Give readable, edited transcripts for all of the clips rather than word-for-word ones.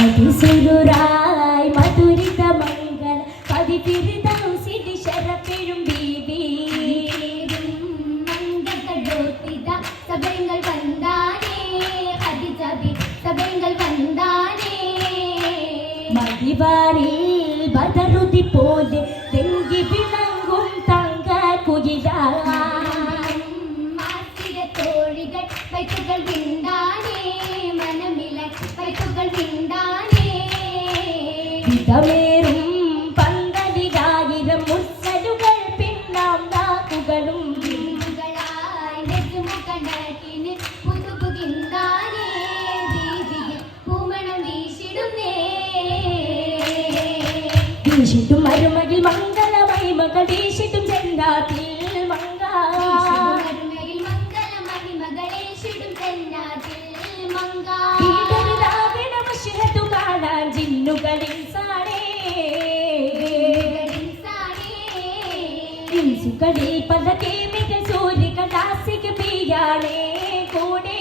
അതിസുരുരായി മധുരിത മംഗള പതിപിരിതൗസിതി ശരപ്പെഴും ബീബി മംഗളോത്തിത സബങ്ങൾ വന്ദാനേ ഹദിജബി സബങ്ങൾ വന്ദാനേ മദിവാരിൽ ബദറുതി പോലെ തെങ്കി വിളങ്ങും തങ്ക കുയിലായി തോഴികൾ വൈറ്റുകൾ വിണ്ടാനേ മനമില വൈറ്റുകൾ വിണ്ടാനേ ഇതമേറും പന്തലിലായിരം മുസ്സലുകൾ പിന്നാം നാക്കുകളും ായി നെറ്റുമുക്കണ്ടക്കിന് പുതുപുകിന്താനേ ദീപിയിൽ പൂമണം വീശിടുന്നേ വീശിട്ടും മരുമകിൽ മംഗളമയി മകൾ വീശിട്ടും ചെന്നാത്തിൽ മരുമയിൽ മംഗള മഹിമകളേശിടും തെന്നാതിൽ മംഗാ കാണാൻ ജിന്നുകളിൽ സാടേ ഇൻസുകളിൽ പല കേമികൾ സൂര്യകൾ ദാസിക പിയാണേ കൂടെ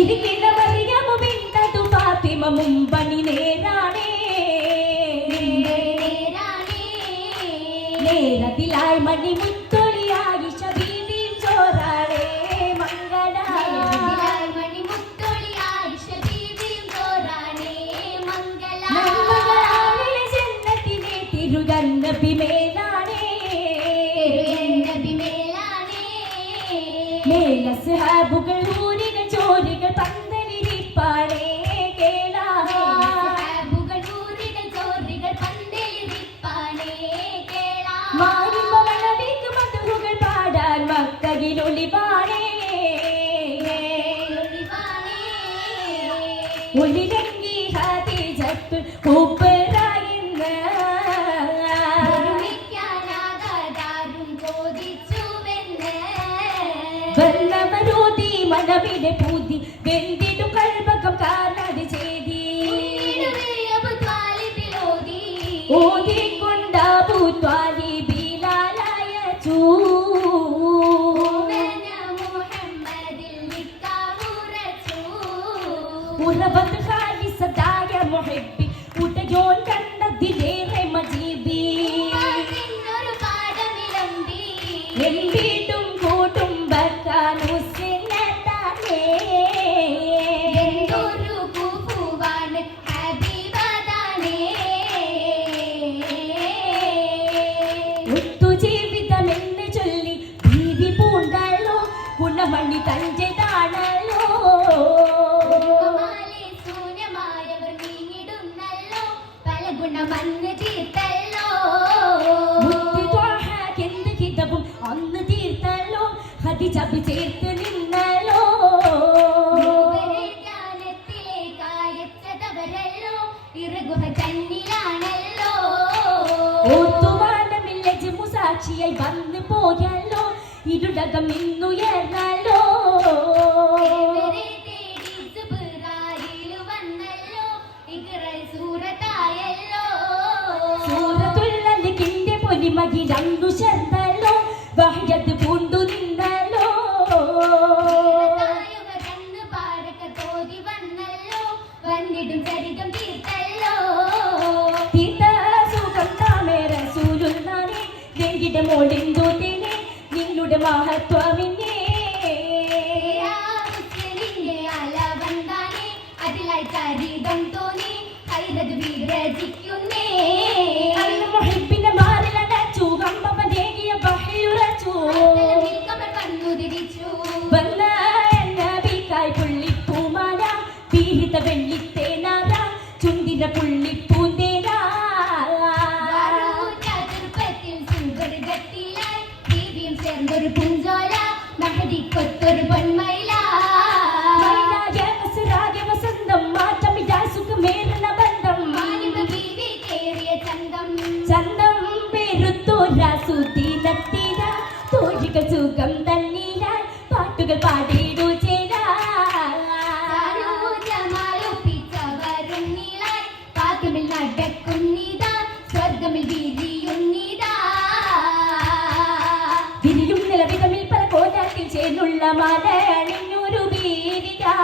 ഇരിക്കുന്ന മറിയമു ബിന്തതു ഫാത്തിമ മുമ്പണി നേരാണേ നേരത്തിലായി മണി മുത്തൊളിയായി ശബീബിയും ചോറാണേ മംഗള മംഗളാവിലെ ജന്നത്തിലെ തിരുജന്നബി മേലാണേ മേല സഹാബുകൾ ഊരികൾ ചോരികൾ പന്തലിരിപ്പാണേ കേളാ മാറിമകളവിക്ക് മധുകൾ പാടാൻ മക്കകിലൊളിവാണേ ഒളിരങ്ങി ഹദീജത്ത് കൂപ്പറായിന്ന് വന്നവരോധി മനവിലെ പൂതി വെന്തിടു കൽവകം കാണാതെ ചെയ്തി ഓതിക്കൊണ്ടാബു ത്വാലിബിലാലയ ചൂ ഉറവത് ഖാലിസതായ മുഹിബ്ബി ഉടയോൻ കണ്ടതിലേറെ മജീബി എമ്പിടും കൂട്ടും ബർക്കാനു സിന്നതാനേ ജീവിതമെന്ന് ചൊല്ലി ഭീതി പൂണ്ടല്ലോ ഗുണമണി തഞ്ചതാണല്ലോ അന്ന് തീർത്തല്ലോ ഹദിജബ് ചേർത്ത് നിന്നല്ലോ ഓത്തുവാനമില്ല മുസാക്ഷിയായി വന്നു പോയല്ലോ ഇരുടകം ഇന്നുയർന്നല്ലോ സൂറത്തുള്ളലിന്റെ പൊലിമകിരന്നു ചേർന്നല്ലോ വഹ്യത് പൂണ്ടു നിന്നല്ലോ മോളിന്തോതിനെ നിങ്ങളുടെ മഹത്വമിനെ അതിലായി ചരിതം തോന്നി കൈതത് വിരചിക്കുന്നേ മുഹിബിന്റെ മാറിലടച്ചു കമ്പപതേകിയ ബഹയുറച്ചു വന്ന നബിക്കായി പുള്ളിപ്പൂമാല പീരിത വെള്ളിത്തേനാല ചുണ്ടിന പുള്ളിപ്പൂന്തേന ചേർന്നൊരു പൂഞ്ചോല മഹദിക്കൊത്തൊരു പൊന്മയില വസന്തം മാറ്റമില്ല സുഖമേറുന്ന ബന്ധം ചന്തം പെരുത്തോരാസുദീനത്തീര തോഴികൾ സുഖം തന്നീര പാട്ടുകൾ പാടിയിടു ചേരാ നടക്കുന്നിതാ സ്വർഗമിൽ വിരിയുന്നിതാ വിരിയും നിലവിധമിൽ പല കോലാത്തിൽ ചേർന്നുള്ള മാലയാണി തീരിടാ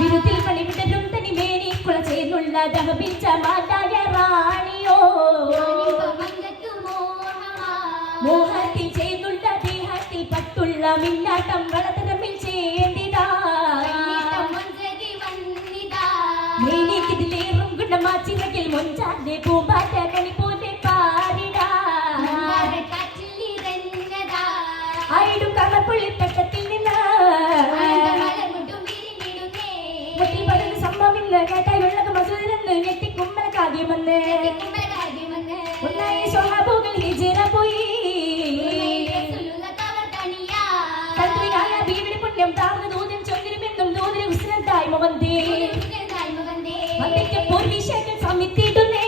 വിരുത്തിൽ പണിവിടരും തനിമേനി കുളച്ചേന്നുള്ള ദഹപിച്ച മാതായ റാണിയോ മോഹത്തിൽ ചേർന്നുള്ള ദേഹത്തിൽ പട്ടുള്ള മിന്നാട്ടം വളതരമിൽ ചേർന്നിതാ മേനിക്കിതിലേറും ഗുണമാച്ചിറകിൽ മൊഞ്ചാന്റെ പൂമ്പാറ്റ കണി പോലെ പാരിടാ ആയിടും കളപ്പുള്ളിത്തട്ടത്തിൽ നിന്ന് പടുന്ന സംഭവമില്ല കേട്ടായി വെള്ളക മസൂദിനെന്ന് ഞെട്ടിക്കുമ്മലക്കാദ്യമെന്ന് ഒന്നായി സ്വഹാബുകൾ ഹിജറ പോയി തന്ത്രിയായ ബീവിയുടെ പുണ്യം താഴ്ന്ന ദൂതൻ ചൊല്ലിരുമെന്നും ദൂതരെ ഉസ്രത്തായ്മ വന്നേ വന്നേക്ക് പൊരിശകൾ സമിത്തിടുന്നേ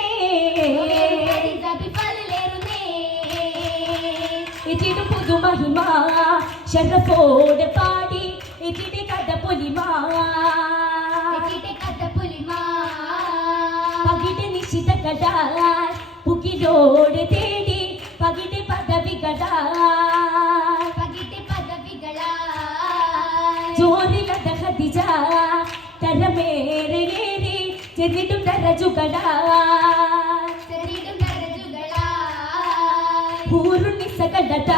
എത്തിയിട്ട് പുതുമഹിമ ശരഫോടെ പാടി എത്തിയിട്ട് കഥ പൊലിമാ പകിടെ നിശ്ചിത കടാൽ പുകിലോടെ തേടി പകിടെ പദവികളാ ജോറിലത ഖദിജ തരമേറേറി ചെന്നിട്ടും തരജുകളാ പൂർണിസകടത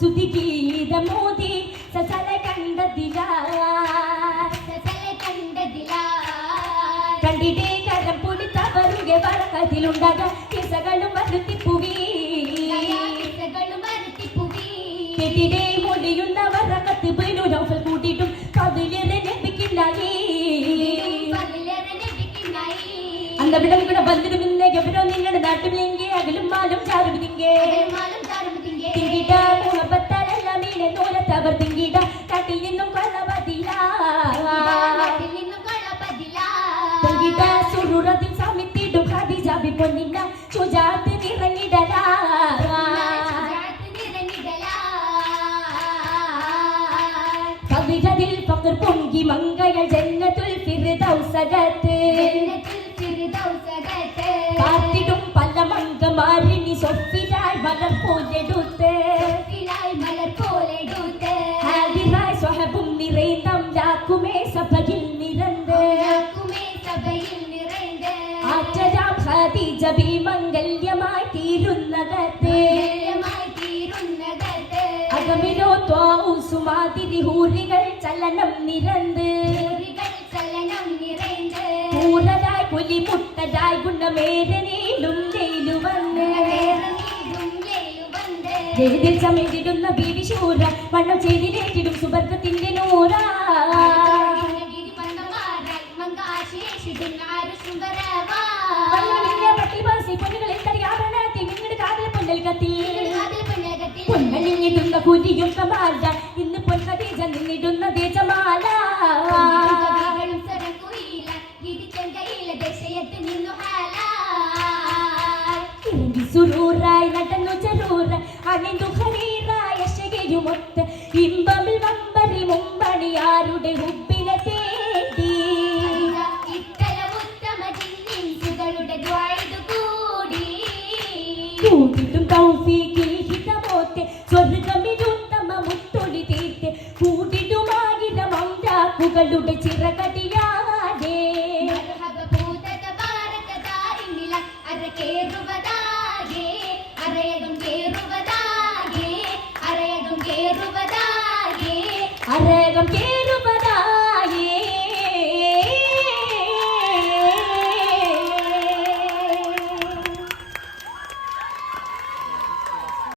സുതിഗീത മോദി സസല കണ്ടതില കണ്ടിടേ കരം പൊടിത്തവറുകെ വറക്കതിലുണ്ടാക കിസകളും വരുത്തിപ്പുവി കെട്ടിടേ മൊഴിയുന്ന വറക്കത്ത് ബിനുനൗഫൽ കൂട്ടിയിട്ടും കതിലേറെ ലഭിക്കുന്നായി അന്തവിടം കൂടെ ബന്ധിടുമിന്നേ ഗബരോ നിങ്ങളുടെ നാട്ടിലെങ്കിൽ അകലും മാലും ചാരും തിങ്കേ തിങ്കിട മുഹബത്താലല്ല മീനെ നോലത്തവർ തിങ്കിട കാട്ടിൽ നിന്നും കൊള്ളപതില തിങ്കിട സുറുറത്തിൽ സമിത്തിടും ഖദീജ പൊന്നിന്ന ചുജാത്ത് നിറഞ്ഞിടലാ കവിതതിൽ ഫഖർ പൊങ്കി മംഗയ ജന്നത്തുൽ ഫിർദൗസകത്ത് കാത്തിടും പല മംഗമാരിണി സൊഫിലായി മലർ പോലെടുത്ത് ഹാദിറായി സ്വഹബും നിറൈന്തം ലാക്കുമേ സഭയിൽ നിറந்து ആറ്റരാം ഖദീജ ബിമംഗല്യമായി തീരുന്നകത്ത് അകമിലോ ത്വാഉസുമാതിരി ഹൂറികൾ ചലനം നിറந்து പൂരതായി പുലിമുട്ടതായി ഗുണമേരനീലും വന്ന് ജയതിൽ ചമയിടുന്ന ബീവി ശൂര മണ്ണം ചെയ്തിലേറ്റിടും സുബർഗത്തിന്റെ നൂറ പൊന്നുകളിൽ തടിയാഭരണത്തിൽ നിങ്ങളുടെ കാതിലെ പൊന്നൽ കത്തി പൊന്നലിഞ്ഞിടുന്ന കുരിയും കമാല ഇന്ന് പൊൻ ഖദീജ നിന്നിടുന്ന ദേശമാല സുറൂറായി നടന്നു ചരൂറ അണിന്തു ഖരീറായ ശകയുമൊത്ത് ഇമ്പമിൽ വമ്പറി മുമ്പണിയാരുടെ ഹുബിനെ തേടി കൂട്ടിട്ടും തൗഫീഖിൽ ഹിതമോത്തെ സ്വർഗമിരുത്തമ മുത്തൊടി തീർത്ത് കൂട്ടിട്ടുമാകില മൗലാക്കുകളുടെ ചിറകടിയാതെ അരേകം കേറുവതാകെ